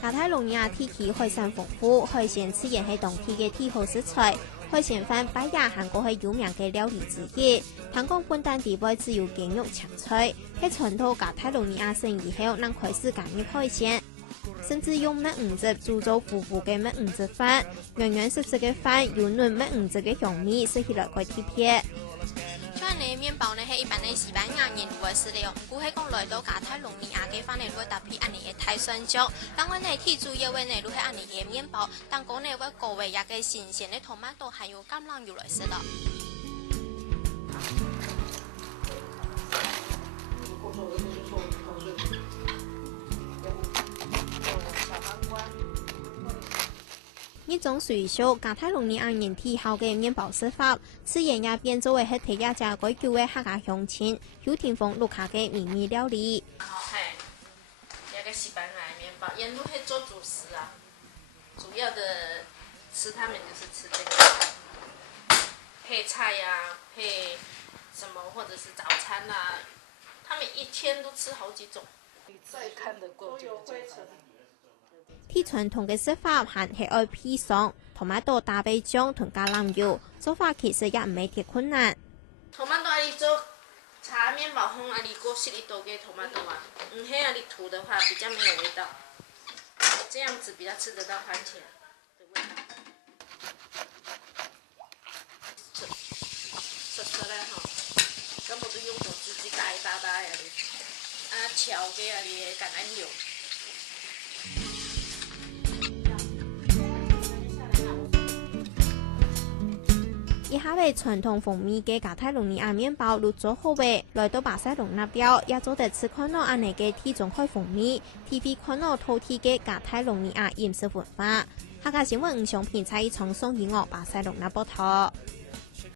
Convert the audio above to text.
加泰隆尼亚地区海产丰富，海鲜自然係當地嘅地好食材。海鮮飯拜也韓國係有名嘅料理之一。香港本地地位只有雞肉青菜，喺傳統加泰隆尼亞省以後，能開始加入海鮮，甚至用乜五汁煮做富富嘅乜五汁飯，軟軟濕濕嘅飯有嫩乜五汁嘅香味，食起來怪貼片。像你麵包呢，係一般嘅西班牙人會食的哦。唔過係講來到加泰隆尼亞嘅飯呢，會搭配安尼嘅泰酸醬。當然呢，最主要嘅呢，都係安尼嘅麵包。但講呢，會高維也嘅新鮮嘅토마토還有橄欖油來食咯。一種隨手加泰隆尼亞人體好嘅麵包食法，自然也變做為係提亞家改叫嘅客家鄉親，有田豐陸下嘅秘密料理。係一個西班牙麵包，沿路係做主食啊，主要的吃他們就是吃這個配菜呀、配什麼或者是早餐啊，他們一天都吃好幾種。再看得過就啲傳統嘅食法還係愛配上토마토大白醬同橄欖油，做法其實也唔係太困難。토마토阿里做茶麵包烘阿里過濕一道嘅토마토啊，黑阿里塗的話比較沒有味道，這樣子比較吃得到番茄的味道。實咧吼，咁我都用手自己打一打阿里，調嘅阿里橄欖油。以下為傳統風味嘅加泰隆尼亞麵包錄做好嘅，來到巴塞隆那表也做得吃看到安尼嘅地中海風味 ，TV 看到土地嘅加泰隆尼亞飲食文化。客家新聞吳尚平在從送以我巴塞隆那報道。